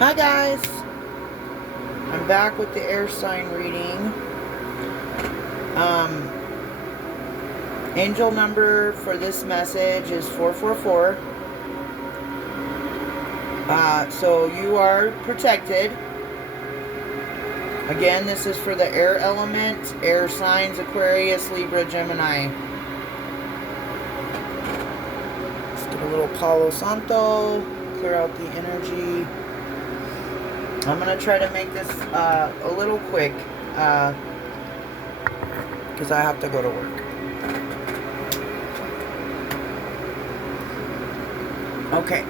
Hi guys, I'm back with the air sign reading. Angel number for this message is 444. So you are protected. Again, this is for the air element, air signs, Aquarius, Libra, Gemini. Let's get a little Palo Santo, clear out the energy. I'm going to try to make this a little quick because I have to go to work. Okay.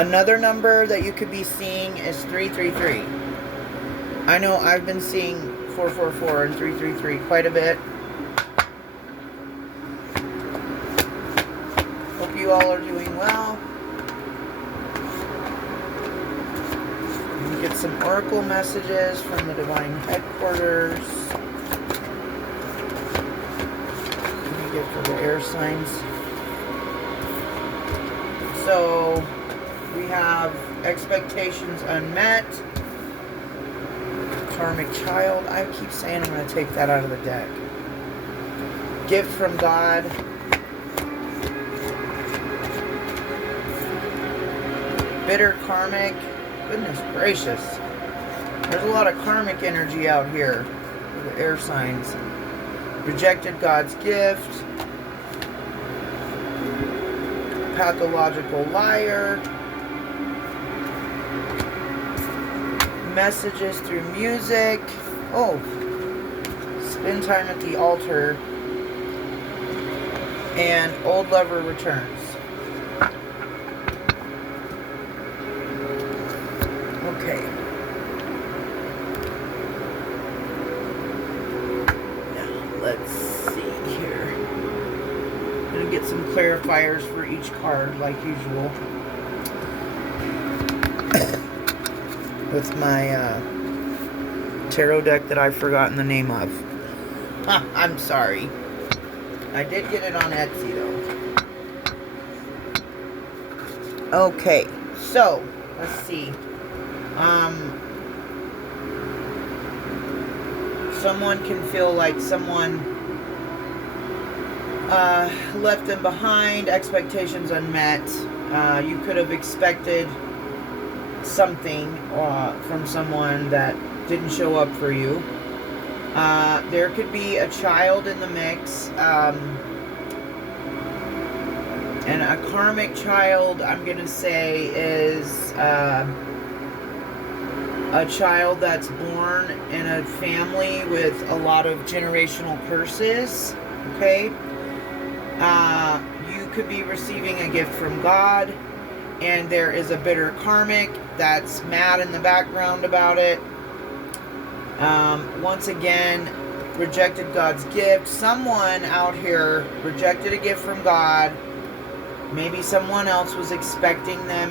Another number that you could be seeing is 333. I know I've been seeing 444 and 333 quite a bit. Hope you all are doing well. Get some oracle messages from the divine headquarters. What do you get for the air signs? So we have expectations unmet, karmic child. I keep saying I'm going to take that out of the deck. Gift from God. Bitter karmic. Goodness gracious. There's a lot of karmic energy out here for the air signs. Rejected God's gift. Pathological liar. Messages through music. Oh. Spend time at the altar. And old lover returns. Okay. Now, let's see here. I'm going to get some clarifiers for each card, like usual. With my tarot deck that I've forgotten the name of. I'm sorry. I did get it on Etsy, though. Okay, so, let's see. Someone can feel like someone left them behind, expectations unmet. You could have expected something from someone that didn't show up for you. There could be a child in the mix, and a karmic child, I'm going to say, is a child that's born in a family with a lot of generational curses, okay? You could be receiving a gift from God, and there is a bitter karmic that's mad in the background about it. Once again, rejected God's gift. Someone out here rejected a gift from God. Maybe someone else was expecting them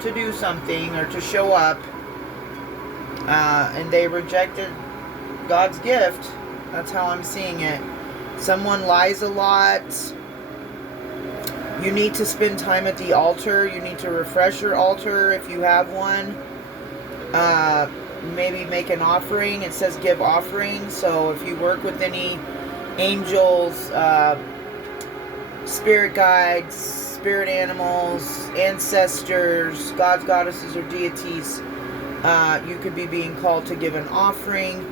to do something or to show up. And they rejected God's gift. That's how I'm seeing it. Someone lies a lot. You need to spend time at the altar. You need to refresh your altar if you have one. Maybe make an offering. It says give offering. So if you work with any angels, spirit guides, spirit animals, ancestors, gods, goddesses, or deities, you could be being called to give an offering.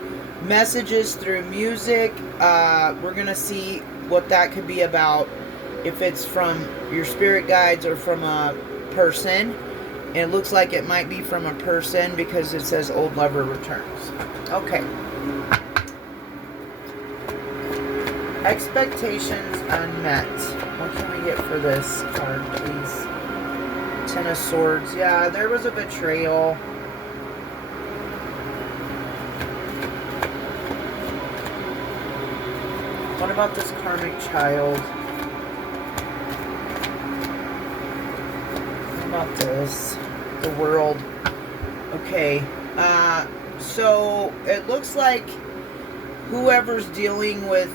Messages through music. We're going to see what that could be about. If it's from your spirit guides or from a person. And it looks like it might be from a person because it says old lover returns. Okay. Expectations unmet. What can we get for this card, please? Ten of Swords. Yeah, there was a betrayal. What about this karmic child? About this, the world. Okay, so it looks like whoever's dealing with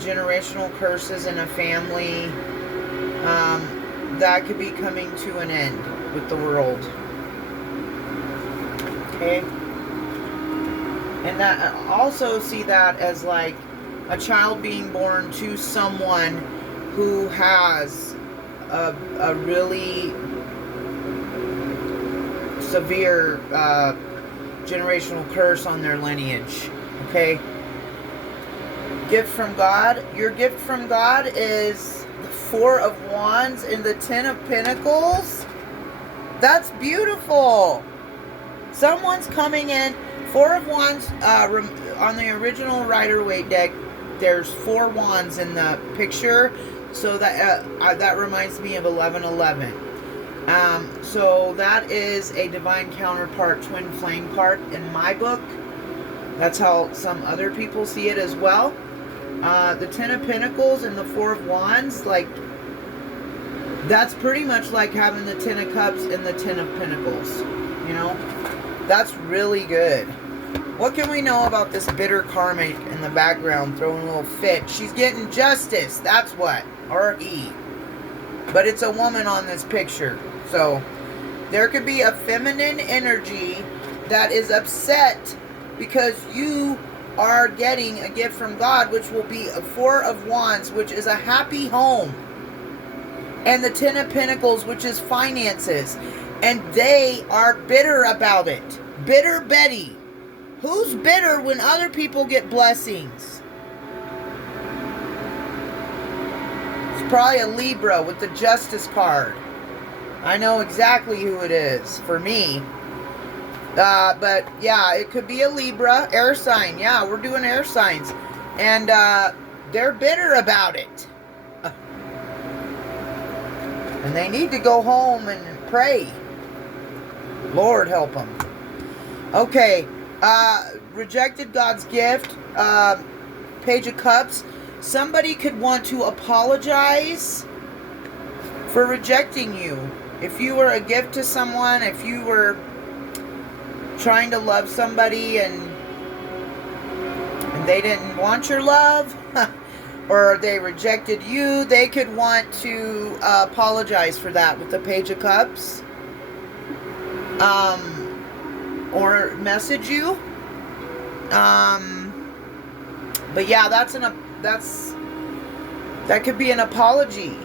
generational curses in a family, that could be coming to an end with the world. Okay? And that also see that as like a child being born to someone who has a really severe generational curse on their lineage. Okay? Gift from God. Your gift from God is the Four of Wands and the Ten of Pentacles. That's beautiful. Someone's coming in. Four of Wands, on the original Rider-Waite deck, there's 4 wands in the picture. So that reminds me of 1111. So that is a divine counterpart, twin flame part in my book. That's how some other people see it as well. The Ten of Pentacles and the Four of Wands, like, that's pretty much like having the Ten of Cups and the Ten of Pentacles. You know? That's really good. What can we know about this bitter karmic in the background throwing a little fit? She's getting justice. That's what. Or he. But it's a woman on this picture. So, there could be a feminine energy that is upset because you are getting a gift from God, which will be a Four of Wands, which is a happy home. And the Ten of Pentacles, which is finances. And they are bitter about it. Bitter Betty. Who's bitter when other people get blessings? It's probably a Libra with the Justice card. I know exactly who it is for me. But yeah, it could be a Libra, air sign. Yeah, we're doing air signs. And they're bitter about it. And they need to go home and pray. Lord help them. Okay. Rejected God's gift. Page of Cups. Somebody could want to apologize for rejecting you. If you were a gift to someone, if you were trying to love somebody and they didn't want your love, or they rejected you, they could want to apologize for that with the Page of Cups. Or message you. But yeah, that could be an apology.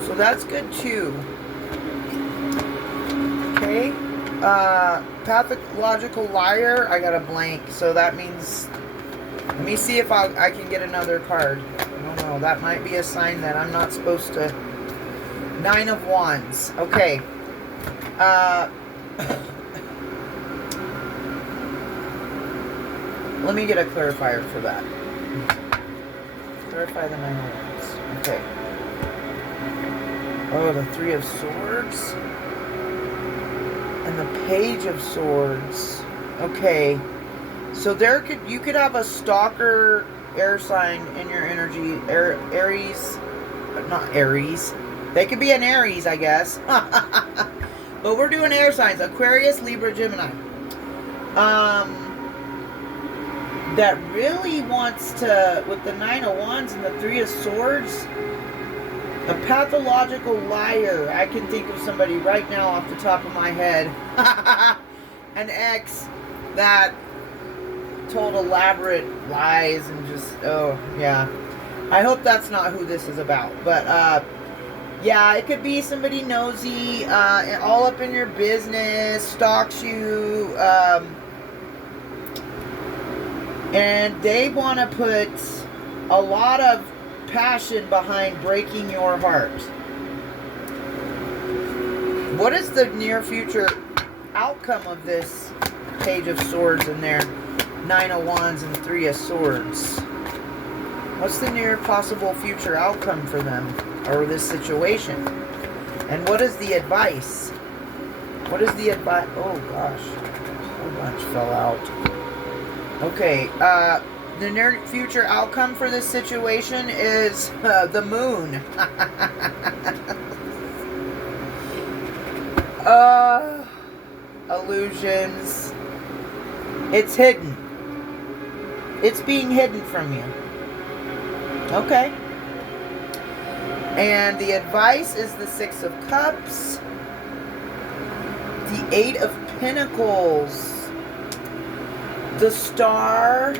So that's good too. Okay. Pathological liar. I got a blank, so that means. Let me see if I can get another card. I don't know. That might be a sign that I'm not supposed to. 9 of Wands. Okay. Let me get a clarifier for that. Clarify the 9 of Wands. Okay. Oh, the 3 of Swords. And the Page of Swords. Okay. So you could have a stalker air sign in your energy. Aries. Not Aries. They could be an Aries, I guess. But we're doing air signs. Aquarius, Libra, Gemini. That really wants to, with the 9 of Wands and the 3 of Swords, a pathological liar. I can think of somebody right now off the top of my head. An ex that told elaborate lies and just, oh, yeah. I hope that's not who this is about. But, yeah, it could be somebody nosy, all up in your business, stalks you, and they want to put a lot of passion behind breaking your heart. What is the near future outcome of this Page of Swords and their 9 of Wands and 3 of Swords? What's the near possible future outcome for them or this situation? And what is the advice? What is the advice? Oh gosh, so much fell out. Okay, the near future outcome for this situation is the Moon. Illusions. It's hidden. It's being hidden from you. Okay. And the advice is the Six of Cups, the Eight of Pentacles, the Star,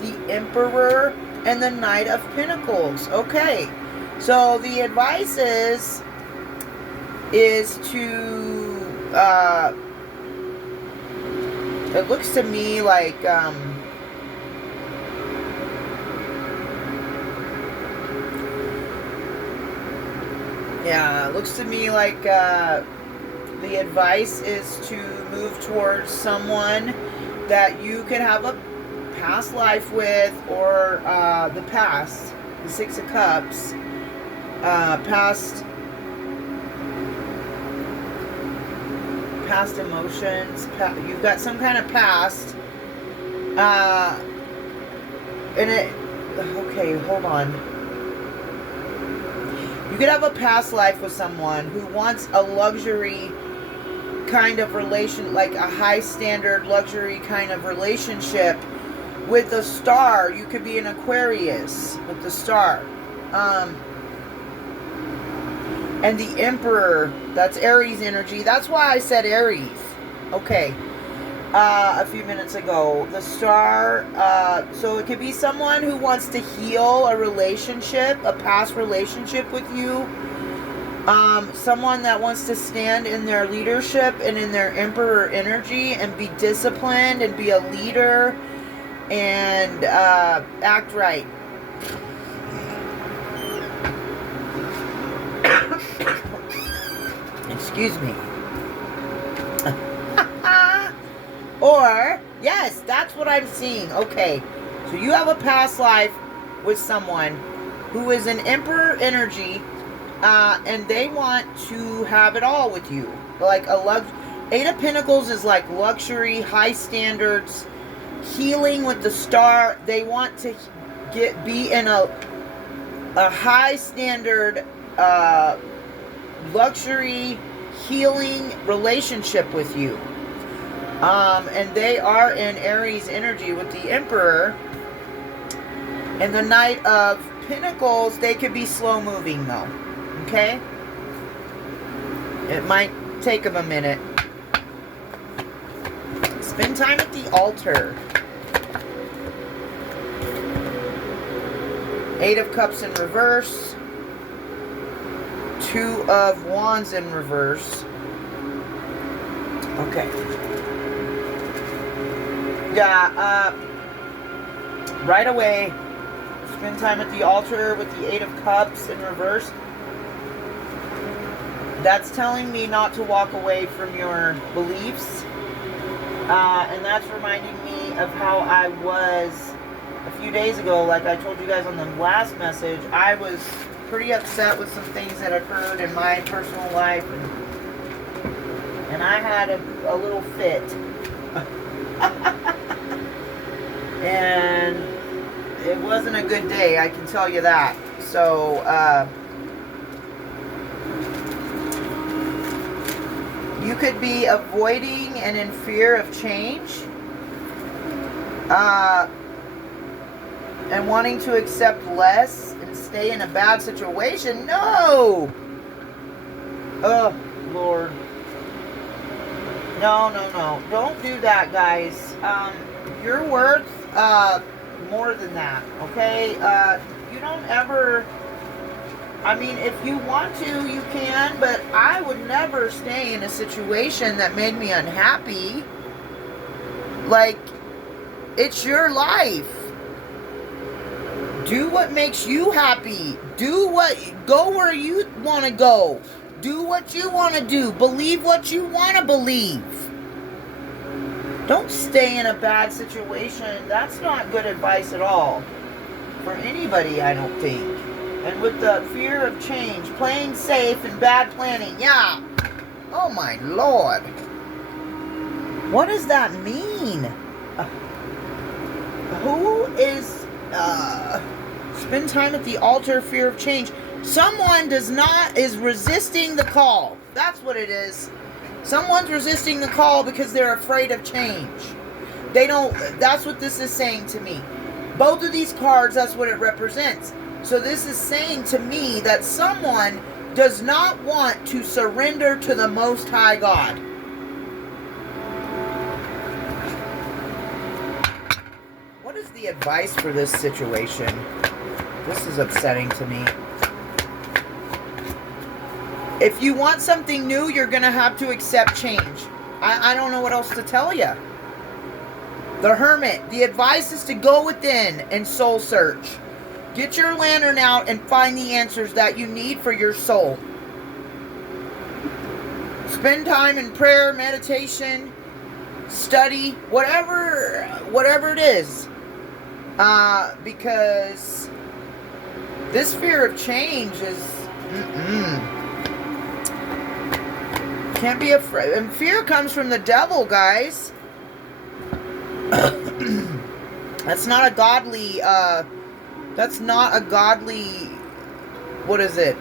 the Emperor, and the Knight of Pentacles. Okay, so the advice is to, it looks to me like, yeah, it looks to me like the advice is to move towards someone that you can have a past life with, or the past, the Six of Cups, past emotions, you've got some kind of past, and it, okay, hold on. You could have a past life with someone who wants a luxury kind of relation, like a high standard luxury kind of relationship with the Star. You could be an Aquarius with the Star. And the Emperor, that's Aries energy. That's why I said Aries. Okay. A few minutes ago. The Star, so it could be someone who wants to heal a relationship, a past relationship with you. Someone that wants to stand in their leadership and in their Emperor energy and be disciplined and be a leader and act right. Excuse me. Or, yes, that's what I'm seeing. Okay, so you have a past life with someone who is an Emperor energy, and they want to have it all with you. Like Eight of Pentacles is like luxury, high standards, healing with the Star. They want to be in a high standard, luxury, healing relationship with you. And they are in Aries energy with the Emperor. And the Knight of Pentacles, they could be slow moving though. Okay? It might take them a minute. Spend time at the altar. Eight of Cups in reverse. Two of Wands in reverse. Okay. Yeah, right away, spend time at the altar with the Eight of Cups in reverse. That's telling me not to walk away from your beliefs. And that's reminding me of how I was a few days ago. Like I told you guys on the last message, I was pretty upset with some things that occurred in my personal life. And I had a little fit. And it wasn't a good day, I can tell you that. So, you could be avoiding and in fear of change. And wanting to accept less and stay in a bad situation. No! Oh, Lord. No. Don't do that, guys. You're worth more than that, okay? You don't ever... I mean, if you want to, you can, but I would never stay in a situation that made me unhappy. Like, it's your life. Do what makes you happy. Go where you want to go. Do what you want to do. Believe what you want to believe. Don't stay in a bad situation. That's not good advice at all. For anybody, I don't think. And with the fear of change, playing safe and bad planning. Yeah. Oh my Lord. What does that mean? Who is... spend time at the altar, fear of change. Someone is resisting the call. That's what it is. Someone's resisting the call because they're afraid of change. That's what this is saying to me. Both of these cards, that's what it represents. So this is saying to me that someone does not want to surrender to the Most High God. What is the advice for this situation? This is upsetting to me. If you want something new, you're going to have to accept change. I don't know what else to tell you. The Hermit. The advice is to go within and soul search. Get your lantern out and find the answers that you need for your soul. Spend time in prayer, meditation, study, whatever it is. Because this fear of change is... Can't be afraid. And fear comes from the devil, guys. That's not a godly... That's not a godly, what is it?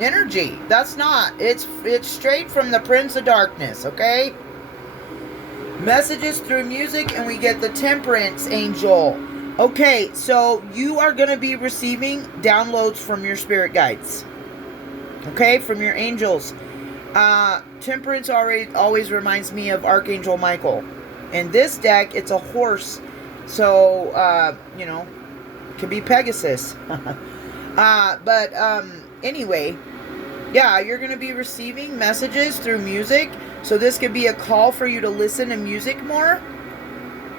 Energy. That's not. It's straight from the Prince of Darkness, okay? Messages through music, and we get the Temperance Angel. Okay, so you are going to be receiving downloads from your spirit guides. Okay, from your angels. Temperance always reminds me of Archangel Michael. In this deck, it's a horse. So, you know, could be Pegasus. Anyway, yeah, you're going to be receiving messages through music. So this could be a call for you to listen to music more.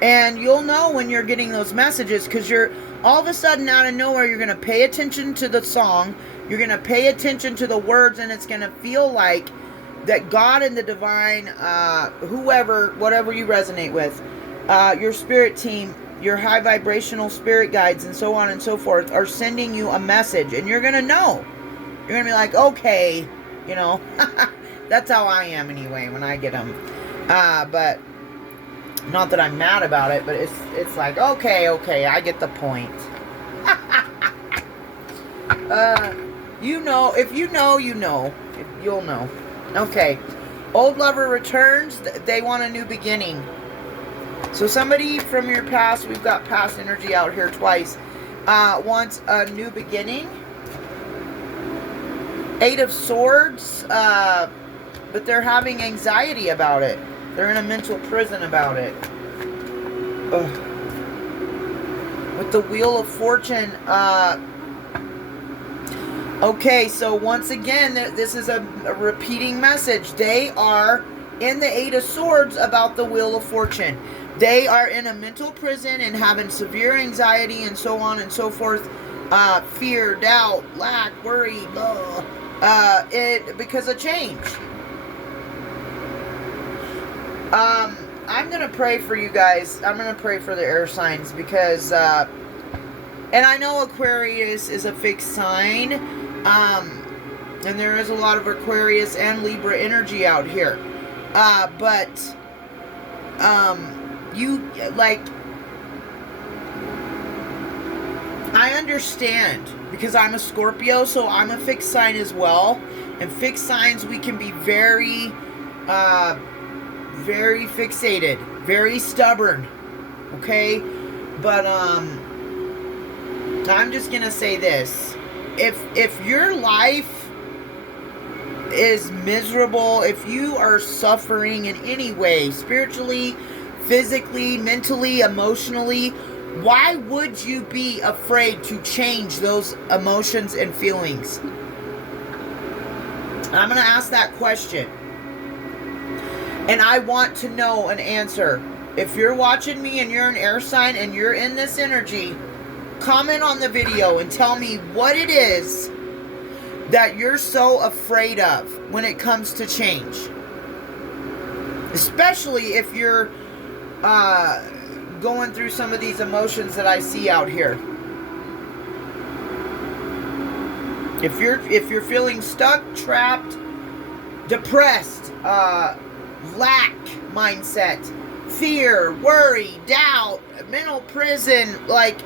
And you'll know when you're getting those messages, because you're all of a sudden out of nowhere, you're going to pay attention to the song. You're going to pay attention to the words, and it's going to feel like that God and the divine, whatever you resonate with, your spirit team, your high vibrational spirit guides, and so on and so forth, are sending you a message. And you're going to know. You're going to be like, okay, you know. That's how I am anyway when I get them. But not that I'm mad about it, but it's like, okay, I get the point. You know, if you know, you know. If you'll know. Okay. Old lover returns. They want a new beginning. So somebody from your past, we've got past energy out here twice, wants a new beginning. 8 of Swords, but they're having anxiety about it. They're in a mental prison about it. Ugh. With the Wheel of Fortune, okay, so once again, this is a repeating message. They are in the 8 of Swords about the Wheel of Fortune. They are in a mental prison and having severe anxiety and so on and so forth. Fear, doubt, lack, worry, blah. Because of change. I'm going to pray for you guys. I'm going to pray for the air signs because, and I know Aquarius is a fixed sign, and there is a lot of Aquarius and Libra energy out here. You, like, I understand because I'm a Scorpio, so I'm a fixed sign as well. And fixed signs, we can be very, very fixated, very stubborn, okay? But, I'm just gonna say this. If your life is miserable, if you are suffering in any way, spiritually, physically, mentally, emotionally, why would you be afraid to change those emotions and feelings? I'm going to ask that question. And I want to know an answer. If you're watching me and you're an air sign and you're in this energy, comment on the video and tell me what it is that you're so afraid of when it comes to change. Especially if you're going through some of these emotions that I see out here. If you're feeling stuck, trapped, depressed, lack mindset, fear, worry, doubt, mental prison, like,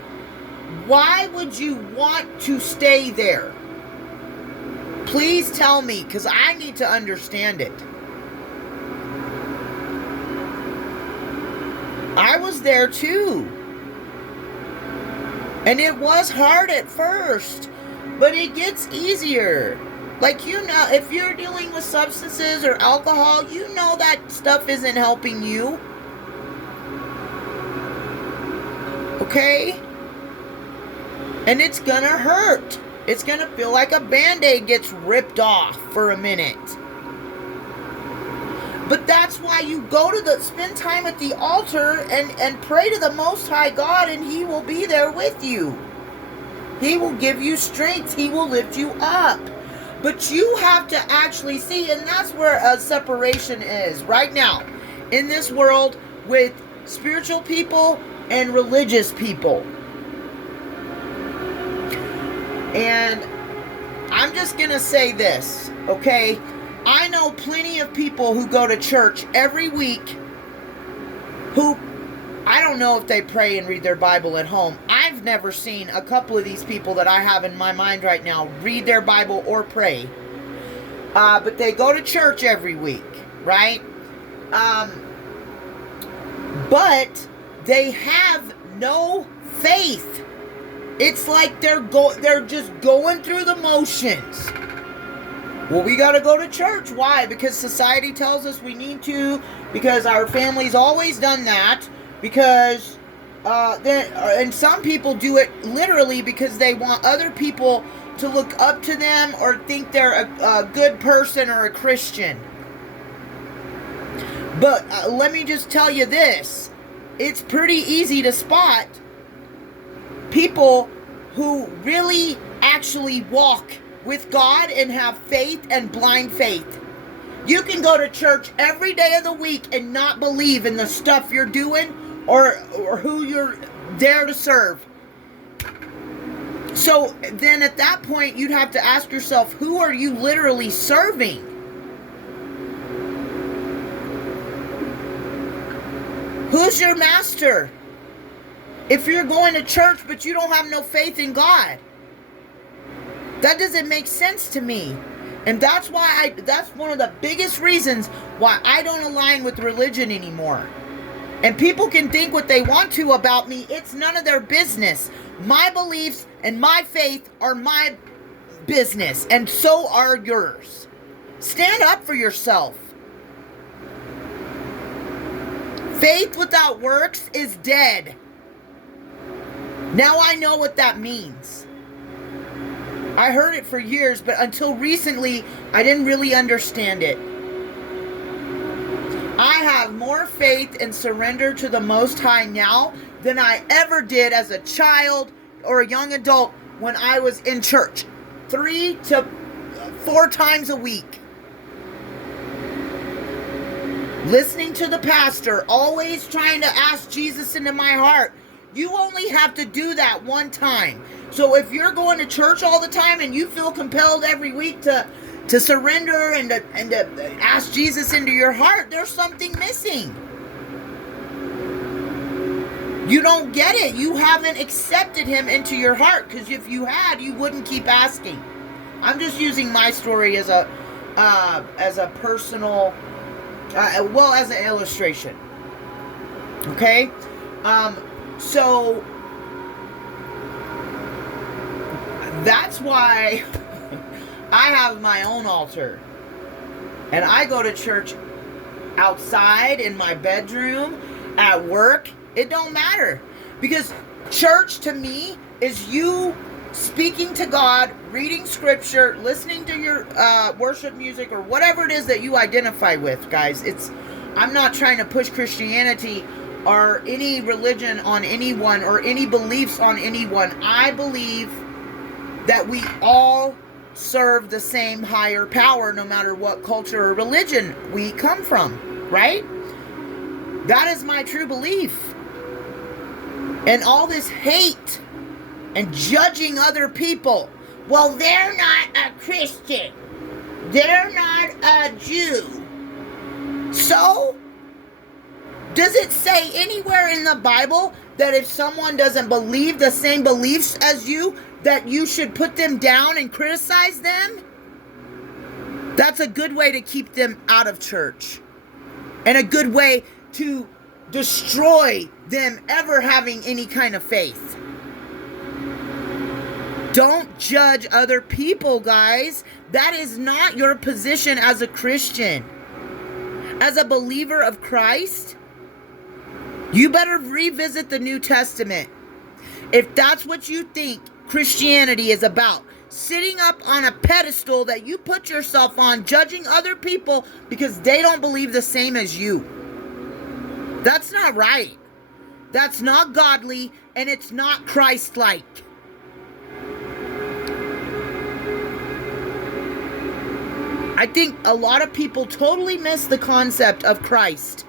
why would you want to stay there? Please tell me, because I need to understand it. I was there too. And it was hard at first, but it gets easier. Like, if you're dealing with substances or alcohol, that stuff isn't helping you. Okay? And it's gonna hurt. It's gonna feel like a Band-Aid gets ripped off for a minute. But that's why you go to spend time at the altar and pray to the Most High God, and He will be there with you. He will give you strength. He will lift you up. But you have to actually see, and that's where a separation is right now in this world with spiritual people and religious people. And I'm just going to say this, okay? I know plenty of people who go to church every week who, I don't know if they pray and read their Bible at home. I've never seen a couple of these people that I have in my mind right now read their Bible or pray. But they go to church every week, right? But they have no faith. It's like they're just going through the motions. Well, we got to go to church. Why? Because society tells us we need to. Because our family's always done that. Because, and some people do it literally because they want other people to look up to them or think they're a good person or a Christian. But let me just tell you this. It's pretty easy to spot people who really actually walk with God and have faith and blind faith. You can go to church every day of the week and not believe in the stuff you're doing or who you're there to serve. So then at that point, you'd have to ask yourself, who are you literally serving? Who's your master? If you're going to church but you don't have no faith in God, that doesn't make sense to me. And that's why that's one of the biggest reasons why I don't align with religion anymore. And people can think what they want to about me. It's none of their business. My beliefs and my faith are my business, and so are yours. Stand up for yourself. Faith without works is dead. Now I know what that means. I heard it for years, but until recently, I didn't really understand it. I have more faith and surrender to the Most High now than I ever did as a child or a young adult when I was in church 3 to 4 times a week. Listening to the pastor, always trying to ask Jesus into my heart. You only have to do that one time. So if you're going to church all the time and you feel compelled every week to surrender and to ask Jesus into your heart, there's something missing. You don't get it. You haven't accepted Him into your heart, because if you had, you wouldn't keep asking. I'm just using my story as a personal, as an illustration. Okay? So that's why I have my own altar. And I go to church outside, in my bedroom, at work. It don't matter. Because church to me is you speaking to God, reading scripture, listening to your worship music, or whatever it is that you identify with, guys. I'm not trying to push Christianity or any religion on anyone or any beliefs on anyone. I believe that we all serve the same higher power no matter what culture or religion we come from, right? That is my true belief. And all this hate and judging other people. Well, they're not a Christian. They're not a Jew. So, does it say anywhere in the Bible that if someone doesn't believe the same beliefs as you, that you should put them down and criticize them? That's a good way to keep them out of church. And a good way to destroy them ever having any kind of faith. Don't judge other people, guys. That is not your position as a Christian. As a believer of Christ, you better revisit the New Testament. If that's what you think Christianity is about, sitting up on a pedestal that you put yourself on, judging other people because they don't believe the same as you. That's not right. That's not godly, and it's not Christ-like. I think a lot of people totally miss the concept of Christ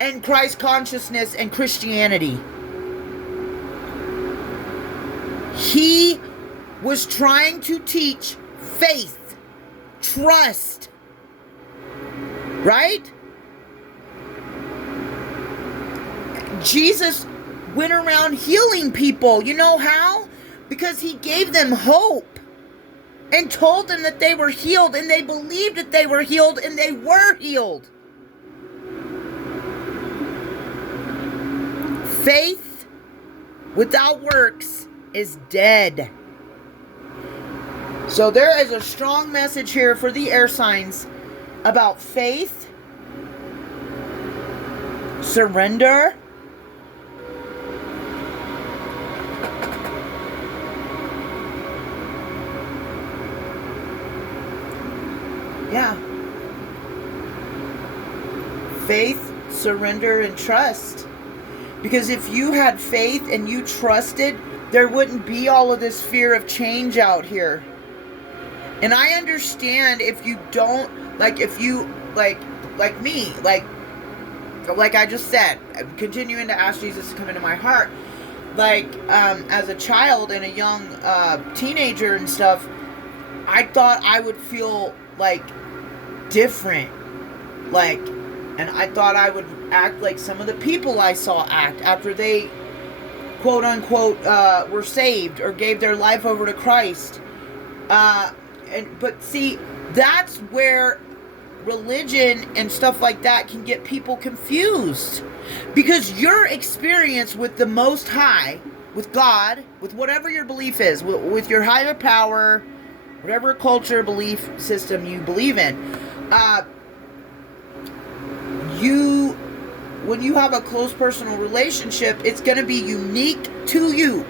and Christ consciousness and Christianity. He was trying to teach faith, trust, right? Jesus went around healing people. You know how? Because he gave them hope and told them that they were healed, and they believed that they were healed, and they were healed. Faith without works is dead. So there is a strong message here for the air signs about faith, surrender, faith, surrender, and trust. Because if you had faith and you trusted, there wouldn't be all of this fear of change out here. And I understand if you don't, like, if you, like me, like I just said, I'm continuing to ask Jesus to come into my heart. Like, as a child and a young teenager and stuff, I thought I would feel, like, different. Like, and I thought I would act like some of the people I saw act after they, quote unquote, were saved or gave their life over to Christ. But see, that's where religion and stuff like that can get people confused. Because your experience with the Most High, with God, with whatever your belief is, with your higher power, whatever culture, belief system you believe in, when you have a close personal relationship, it's going to be unique to you.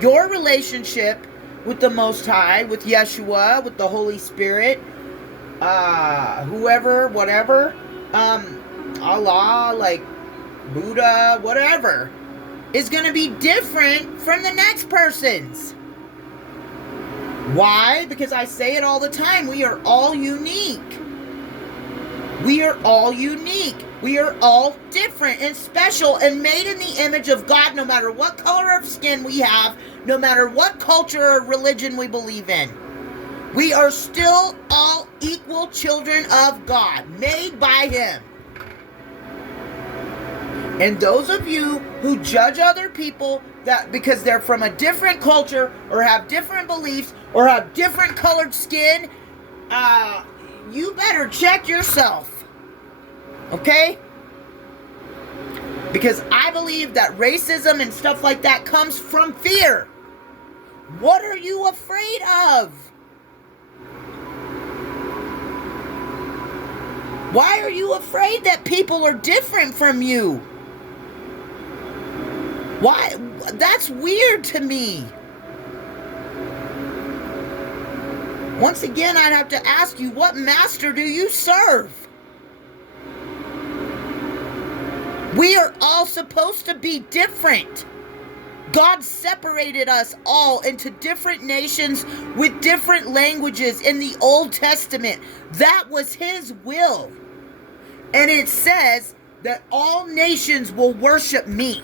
Your relationship with the Most High, with Yeshua, with the Holy Spirit, whoever, whatever, Allah, like Buddha, whatever, is going to be different from the next person's. Why? Because I say it all the time. We are all unique. We are all unique. We are all different and special and made in the image of God, no matter what color of skin we have, no matter what culture or religion we believe in. We are still all equal children of God, made by Him. And those of you who judge other people that because they're from a different culture or have different beliefs or have different colored skin, you better check yourself. Okay? Because I believe that racism and stuff like that comes from fear. What are you afraid of? Why are you afraid that people are different from you? Why? That's weird to me. Once again, I'd have to ask you, what master do you serve? We are all supposed to be different. God separated us all into different nations with different languages in the Old Testament. That was His will. And it says that all nations will worship me.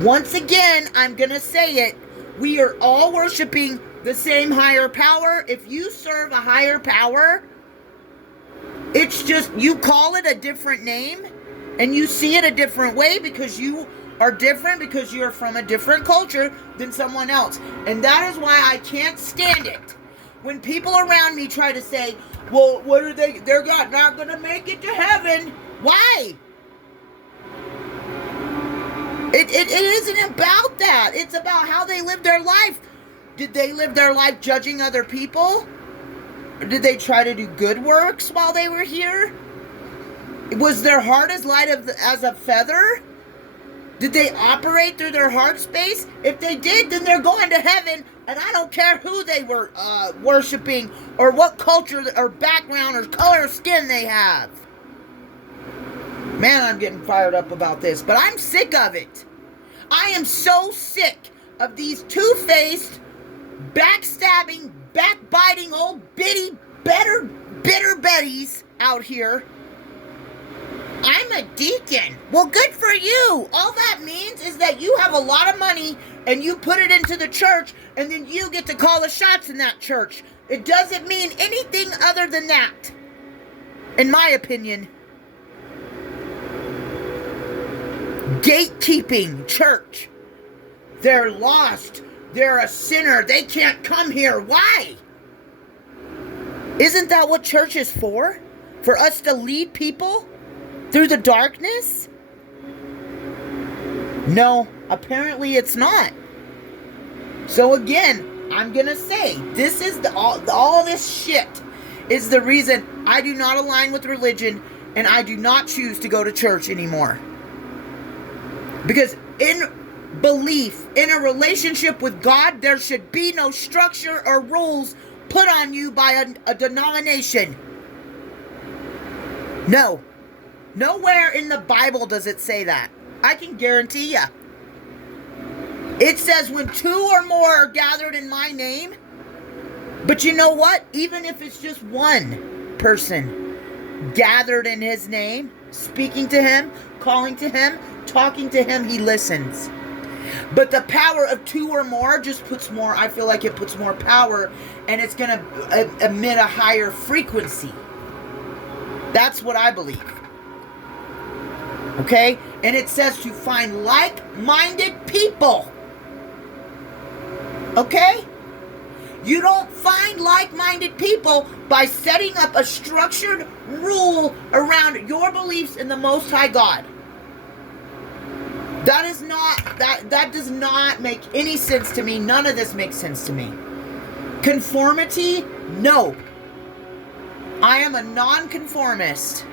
Once again, I'm going to say it. We are all worshiping the same higher power. If you serve a higher power, it's just, you call it a different name and you see it a different way because you are different, because you're from a different culture than someone else. And that is why I can't stand it when people around me try to say, well, what are they? They're not going to make it to heaven. Why? It isn't about that. It's about how they live their life. Did they live their life judging other people? Or did they try to do good works while they were here? Was their heart as light as a feather? Did they operate through their heart space? If they did, then they're going to heaven, and I don't care who they were worshiping or what culture or background or color of skin they have. Man, I'm getting fired up about this, but I'm sick of it. I am so sick of these two-faced, backstabbing, backbiting old bitter Bettys out here. I'm a deacon. Well, good for you. All that means is that you have a lot of money and you put it into the church and then you get to call the shots in that church. It doesn't mean anything other than that, in my opinion. Gatekeeping church. They're lost. They're a sinner. They can't come here. Why? Isn't that what church is for? For us to lead people through the darkness? No, apparently it's not. So again, I'm gonna say, this is all this shit is the reason I do not align with religion and I do not choose to go to church anymore. Because in belief, in a relationship with God, there should be no structure or rules put on you by a denomination. No. Nowhere in the Bible does it say that. I can guarantee you. It says when 2 or more are gathered in my name. But you know what? Even if it's just one person gathered in his name, speaking to him, calling to him, talking to him, he listens. But the power of 2 or more just puts more, I feel like it puts more power, and it's going to emit a higher frequency. That's what I believe. Okay? And it says to find like-minded people. Okay? You don't find like-minded people by setting up a structured rule around your beliefs in the Most High God. That does not make any sense to me. None of this makes sense to me. Conformity? No. I am a non-conformist.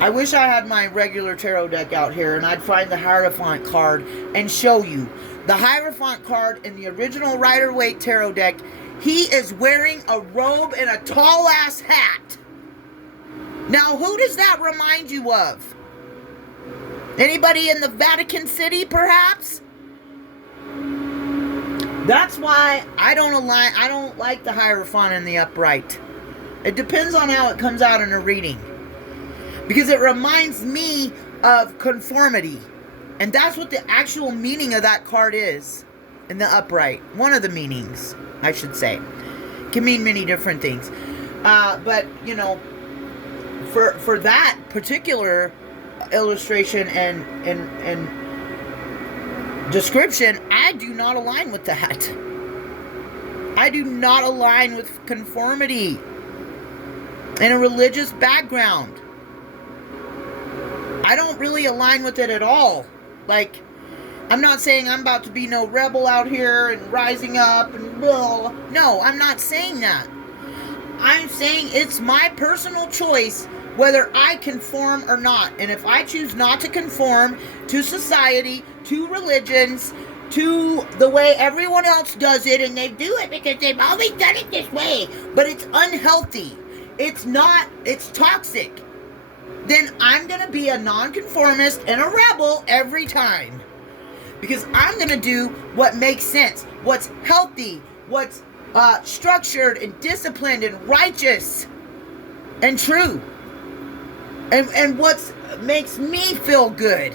I wish I had my regular tarot deck out here and I'd find the Hierophant card and show you. The Hierophant card in the original Rider-Waite tarot deck, he is wearing a robe and a tall-ass hat. Now, who does that remind you of? Anybody in the Vatican City, perhaps? That's why I don't like the Hierophant in the upright. It depends on how it comes out in a reading. Because it reminds me of conformity. And that's what the actual meaning of that card is in the upright. One of the meanings, I should say. It can mean many different things. But, you know, for that particular illustration and description, I do not align with that. I do not align with conformity in a religious background. I don't really align with it at all. Like, I'm not saying I'm about to be no rebel out here and rising up and blah. No, I'm not saying that. I'm saying it's my personal choice whether I conform or not. And if I choose not to conform to society, to religions, to the way everyone else does it, and they do it because they've always done it this way, but it's unhealthy, it's toxic, then I'm going to be a nonconformist and a rebel every time. Because I'm going to do what makes sense, what's healthy, what's structured and disciplined and righteous and true. And what makes me feel good.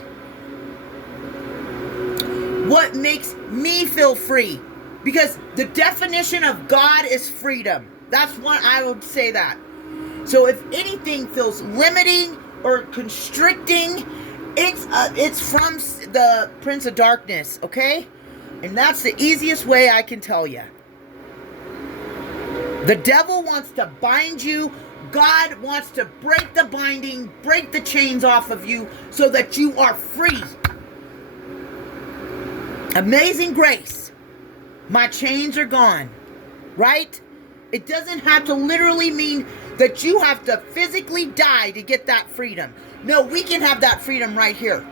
What makes me feel free. Because the definition of God is freedom. That's what I would say that. So if anything feels limiting or constricting, it's from the Prince of Darkness, okay? And that's the easiest way I can tell you. The devil wants to bind you. God wants to break the binding, break the chains off of you so that you are free. Amazing Grace. My chains are gone. Right? It doesn't have to literally mean that you have to physically die to get that freedom. No, we can have that freedom right here.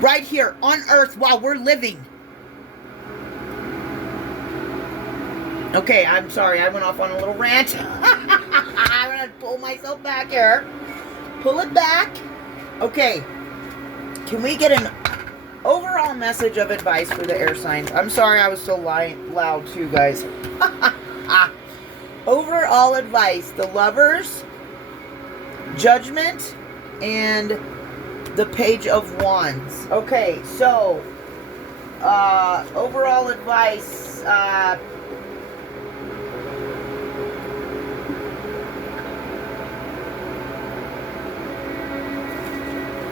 Right here on earth while we're living. Okay, I'm sorry. I went off on a little rant. I'm going to pull myself back here. Pull it back. Okay. Can we get an overall message of advice for the air signs? I'm sorry I was so loud too, guys. Overall advice. The Lovers, Judgment, and the Page of Wands. Okay, so overall advice.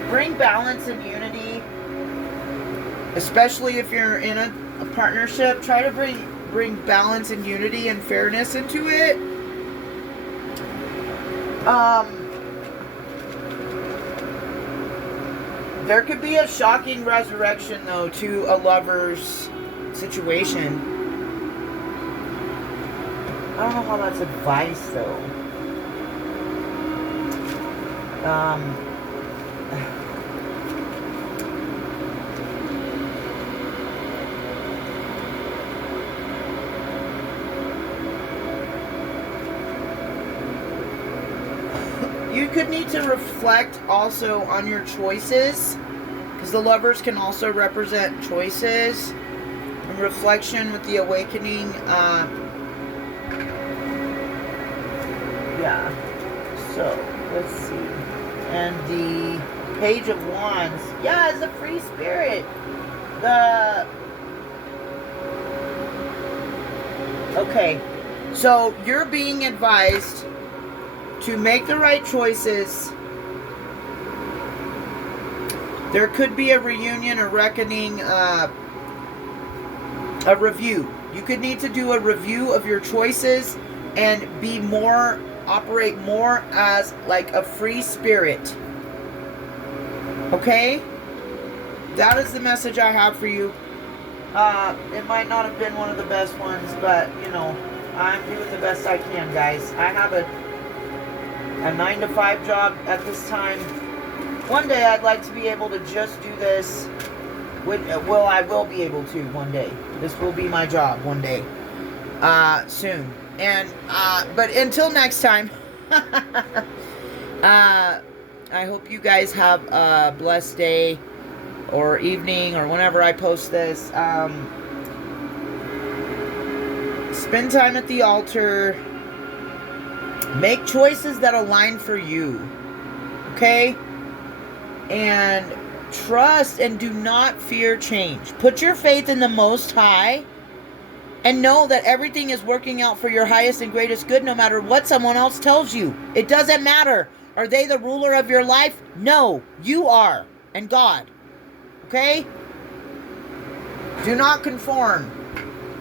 Bring balance and unity, especially if you're in a partnership. Try to bring balance and unity and fairness into it. There could be a shocking resurrection, though, to a lover's situation. I don't know how that's advice, though. You could need to reflect also on your choices, because the Lovers can also represent choices and reflection with the awakening. Yeah. So let's see. And the Page of Wands. Yeah, it's a free spirit. Okay. So you're being advised to make the right choices. There could be a reunion, a reckoning, a review. You could need to do a review of your choices and operate more as like a free spirit. Okay? That is the message I have for you. It might not have been one of the best ones, but, you know, I'm doing the best I can, guys. I have a 9-to-5 job at this time. One day I'd like to be able to just do this. Well, I will be able to one day. This will be my job one day. Soon. And, but until next time, I hope you guys have a blessed day or evening or whenever I post this. Spend time at the altar. Make choices that align for you. Okay? And trust and do not fear change. Put your faith in the Most High and know that everything is working out for your highest and greatest good no matter what someone else tells you. It doesn't matter. Are they the ruler of your life? No, you are. And God. Okay? Do not conform.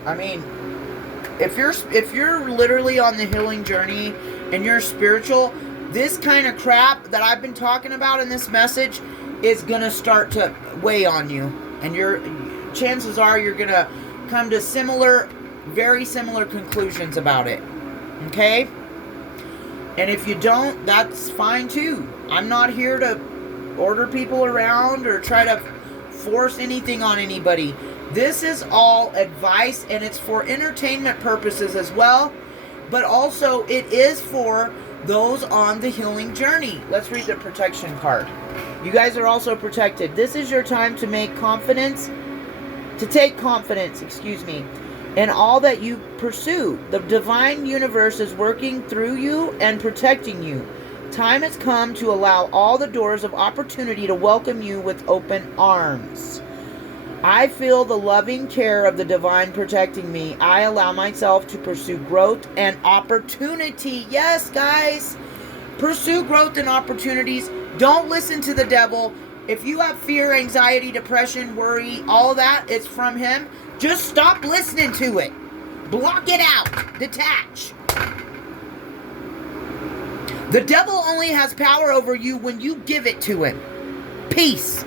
I mean, if you're literally on the healing journey and you're spiritual, this kind of crap that I've been talking about in this message is going to start to weigh on you. And chances are you're going to come to very similar conclusions about it. Okay? And if you don't, that's fine too. I'm not here to order people around or try to force anything on anybody. This is all advice, and it's for entertainment purposes as well. But also, it is for those on the healing journey. Let's read the protection card. You guys are also protected. This is your time to take confidence, in all that you pursue. The divine universe is working through you and protecting you. Time has come to allow all the doors of opportunity to welcome you with open arms. I feel the loving care of the divine protecting me. I allow myself to pursue growth and opportunity. Yes, guys. Pursue growth and opportunities. Don't listen to the devil. If you have fear, anxiety, depression, worry, all that, it's from him. Just stop listening to it. Block it out. Detach. The devil only has power over you when you give it to him. Peace.